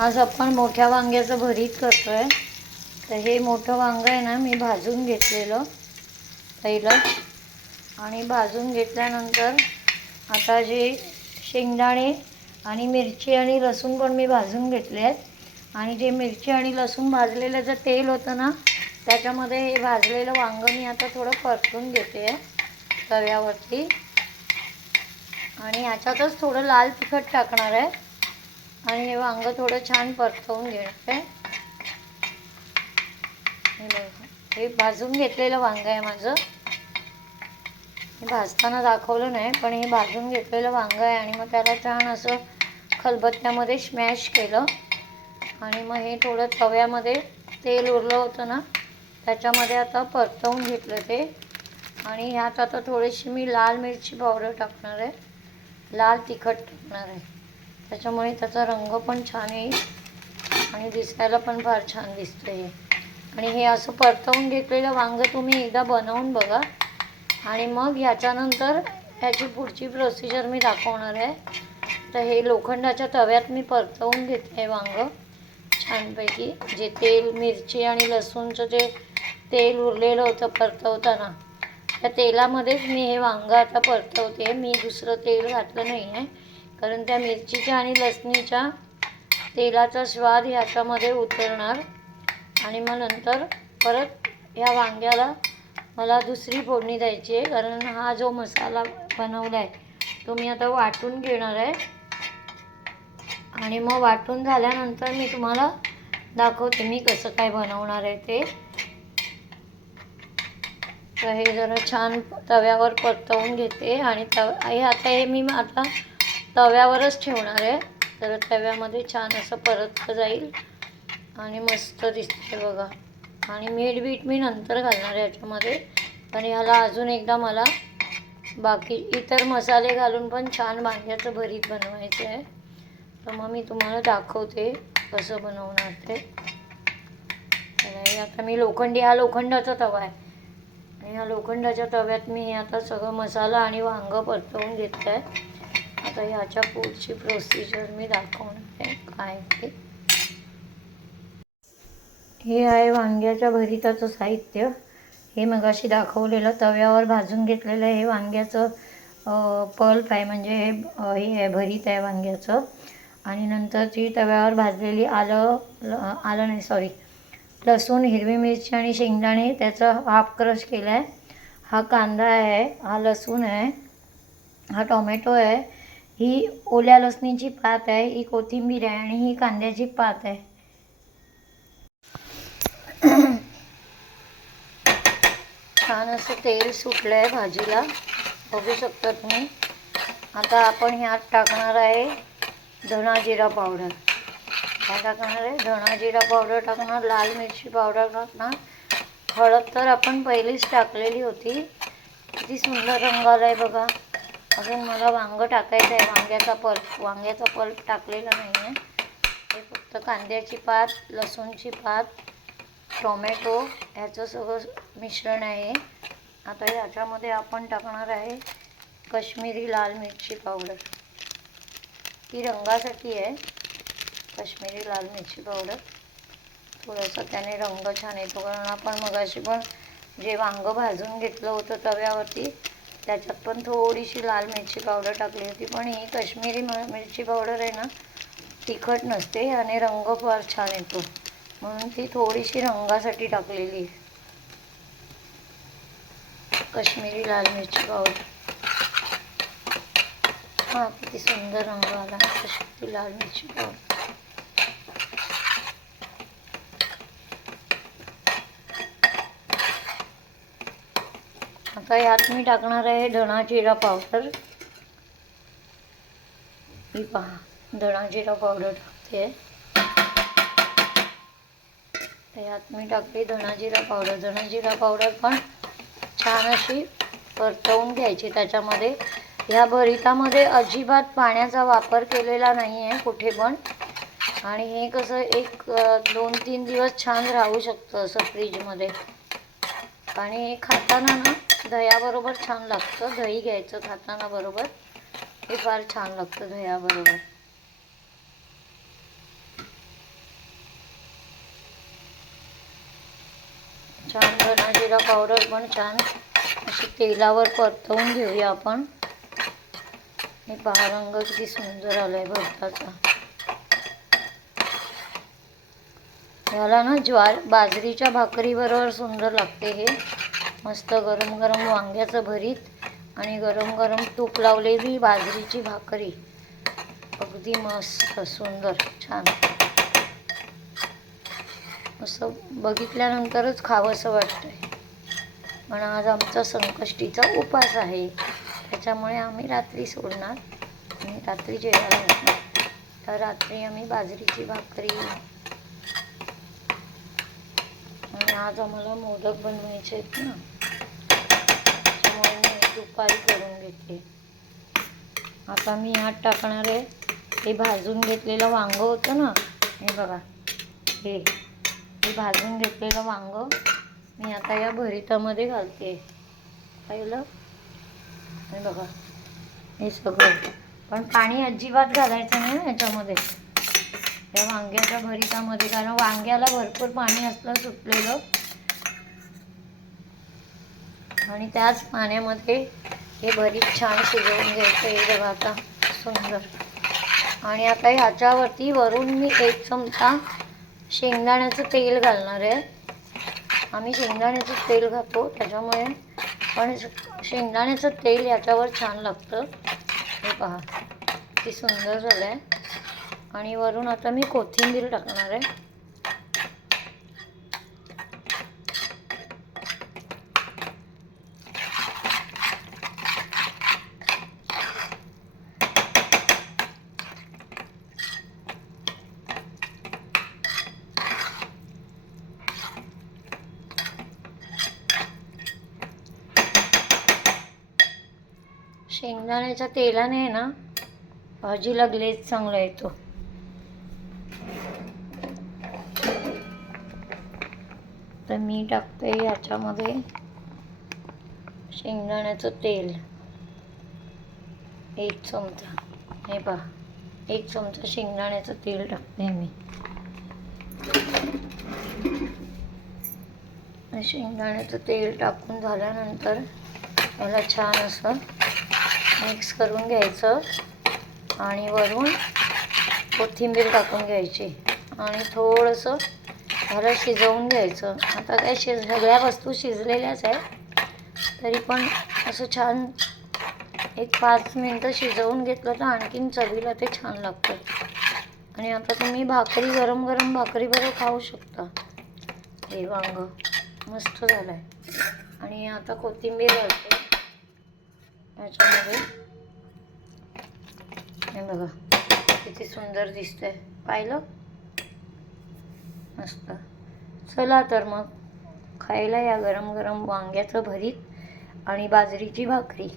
आज आपण मोठ्या वांग्याचं भरीत करतोय। तर हे मोठं वांग आहे ना, मी भाजून घेतलेलं पहिलं, आणि भाजून घेतल्यानंतर आता जे शेंगदाणे आणि मिरची आणि लसूण पण मी भाजून घेतले आहेत। आणि जे मिरची आणि लसूण भाजलेलं जे तेल होतं ना, त्याच्यामध्ये हे भाजलेलं वांग मी आता थोडं परतून घेते तव्यावरती। आणि याच्यातच थोडं लाल तिखट टाकणार आहे आणि हे वांग थोडं छान परतवून घेणार आहे। हे भाजून घेतलेलं वांग आहे माझं, हे भाजताना दाखवलं नाही, पण हे भाजून घेतलेलं वांग आहे। आणि मग त्याला छान असं खलबत्त्यामध्ये स्मॅश केलं आणि मग हे थोडं तव्यामध्ये तेल उरलं होतं ना, त्याच्यामध्ये आता परतवून घेतलं ते। आणि ह्यात आता थोडीशी मी लाल मिरची पावडर टाकणार आहे, लाल तिखट टाकणार आहे, त्याच्यामुळे त्याचा रंग पण छान येईल आणि दिसायला पण फार छान दिसतंय। आणि हे असं परतवून घेतलेलं वांग तुम्ही एकदा बनवून बघा आणि मग ह्याच्यानंतर ह्याची पुढची प्रोसिजर मी दाखवणार आहे। तर हे लोखंडाच्या तव्यात मी परतवून घेते वांग छानपैकी। जे तेल मिरची आणि लसूणचं जे तेल उरलेलं होतं परतवताना, त्या तेलामध्येच मी हे वांग आता परतवते। मी दुसरं तेल घातलं नाही आहे, कारण त्या मिरचीच्या आणि लसणीच्या तेलाचा स्वाद ह्याच्यामध्ये उतरणार। आणि मग नंतर परत ह्या वांग्याला मला दुसरी फोडणी द्यायची आहे, कारण हा जो मसाला बनवला आहे तो मी आता वाटून घेणार आहे। आणि मग वाटून झाल्यानंतर मी तुम्हाला दाखवते मी कसं काय बनवणार आहे ते। तर हे जरा छान तव्यावर परतवून घेते आणि हे मी आता तव्यावरच ठेवणार आहे, तर तव्यामध्ये छान असं परतलं जाईल आणि मस्त दिसते बघा। आणि मीठ मी नंतर घालणार आहे याच्यामध्ये, पण ह्याला अजून एकदा मला बाकी इतर मसाले घालून पण छान वांग्याचं भरीत बनवायचं आहे। तर मग मी तुम्हाला दाखवते कसं बनवणार ते। तर आता मी हा लोखंडाचा तवा आहे आणि ह्या लोखंडाच्या तव्यात मी हे आता सगळं मसाला आणि वांग परतवून घेतलं आहे। आता ह्याच्या पुढची प्रोसिजर मी दाखवणार आहे काय ते। हे आहे वांग्याच्या भरीताचं साहित्य। हे मगाशी दाखवलेलं तव्यावर भाजून घेतलेलं हे वांग्याचं पल्प आहे, म्हणजे हे आहे भरीत आहे वांग्याचं। आणि नंतरची तव्यावर भाजलेली लसूण हिरवी मिरची आणि शेंगदाणे त्याचं हाफ क्रश केला आहे। हा कांदा आहे, हा लसूण आहे, हा टोमॅटो आहे, ही ओल्या लसणीची पात आहे, ही कोथिंबीर आहे आणि ही कांद्याची पात आहे। छान असं तेल सुटलं आहे भाजीला, बघू शकता तुम्ही। आता आपण ह्यात टाकणार आहे धना जिरा पावडर। काय टाकणार आहे? धना जिरा पावडर टाकणार, लाल मिरची पावडर टाकणार, हळद तर आपण पहिलीच टाकलेली होती। किती सुंदर रंग आला आहे बघा। अजून मला वांग टाकायचं आहे, वांग्याचा पल्प टाकलेला नाही आहे। हे फक्त कांद्याची पात, लसूणची पात, टोमॅटो ह्याचं सगळं मिश्रण आहे। आता याच्यामध्ये आपण टाकणार आहे काश्मीरी लाल मिरची पावडर। ही रंगासाठी आहे काश्मीरी लाल मिरची पावडर, थोडंसं त्याने रंग छान येतो। कारण आपण मगाशी पण जे वांग भाजून घेतलं होतं तव्यावरती, त्याच्यात पण थोडीशी लाल मिरची पावडर टाकली होती। पण ही काश्मीरी मिरची पावडर आहे ना, तिखट नसते आणि रंग फार छान येतो, म्हणून ती थोडीशी रंगासाठी टाकलेली आहे काश्मीरी लाल मिरची पावडर। हा किती सुंदर रंग आला काश्मीरी लाल मिरची पावडर। आता यात मी टाकणार आहे धना जिरा पावडर। ही पहा, धना जिरा पावडर टाकते। यात मी टाकली धना जिरा पावडर। धना जिरा पावडर पण छान अशी परतवून घ्यायची त्याच्यामध्ये। ह्या भरितामध्ये अजिबात पाण्याचा वापर केलेला नाही आहे कुठे पण। आणि हे कसं 1-2-3 दिवस छान राहू शकतं असं फ्रीजमध्ये। आणि हे खाताना ना दह्याबरोबर छान लागतं, दही घ्यायचं खाताना बरोबर, हे फार छान लागतं दह्याबरोबर। छान धना जिरा पावडर पण छान अशी तेलावर परतवून घेऊया आपण. हे पहा रंग किती सुंदर आलाय भरताचा. याला ना बाजरीच्या भाकरीबरोबर सुंदर लागते हे. मस्त गरम गरम वांग्याचं भरीत आणि गरम गरम तूप लावलेली बाजरीची भाकरी. अगदी मस्त सुंदर छान. असं बघितल्यानंतरच खावंसं वाटतंय. पण आज आमचा संकष्टीचा उपास आहे, त्याच्यामुळे आम्ही रात्री सोडणार आणि रात्री जेवायला घालणार. तर रात्री आम्ही बाजरीची भाकरी आणि आज आम्हाला मोदक बनवायचे आहेत ना, त्यामुळे मी दुपारी करून घेते. आता मी ह्यात टाकणार आहे हे भाजून घेतलेलं वांगं होतं ना, हे बघा हे भाजून घेतलेलं वांगं मी आता या भरितामध्ये घालते. पाहिलं हे बघा हे सगळं. पण पाणी अजिबात घालायचं नाही ना याच्यामध्ये, या वांग्याच्या भरितामध्ये, कारण वांग्याला भरपूर पाणी असलं सुटलेलं. आणि त्याच पाण्यामध्ये हे भरीत छान शिजवून घ्यायचं. हे बघा आता सुंदर. आणि आता ह्याच्यावरती वरून मी 1 चमचा शेंगदाण्याचं तेल घालणार आहे. आम्ही शेंगदाण्याचं तेल घालतो त्याच्यामुळे, पण शेंगदाण्याचं तेल याच्यावर छान लागतं. हे पहा किती सुंदर झालं आहे. आणि वरून आता मी कोथिंबीर टाकणार आहे. शेंगदाण्याच्या तेलाने ना भाजीला ग्लेज चांगला येतो. तर मी टाकते याच्यामध्ये शेंगदाण्याचं तेल 1 चमचा. हे पहा 1 चमचा शेंगदाण्याचं तेल टाकते मी. शेंगदाण्याचं तेल टाकून झाल्यानंतर याला छान असं मिक्स करून घ्यायचं आणि वरून कोथिंबीर टाकून घ्यायची आणि थोडंसं ह्याला शिजवून घ्यायचं. आता काय सगळ्या वस्तू शिजलेल्याच आहेत, तरी पण असं छान 1-5 मिनटं शिजवून घेतलं तर आणखीन चवीला ते छान लागतं. आणि आता तुम्ही भाकरी गरम गरम भाकरीबरोबर खाऊ शकता. हे वांगं मस्त झालं आहे. आणि आता कोथिंबीर घालते याच्यामध्ये. हे बघा किती सुंदर दिसतंय, पाहिलं मस्त. चला तर मग खायला या गरम गरम वांग्याचं भरीत आणि बाजरीची भाकरी.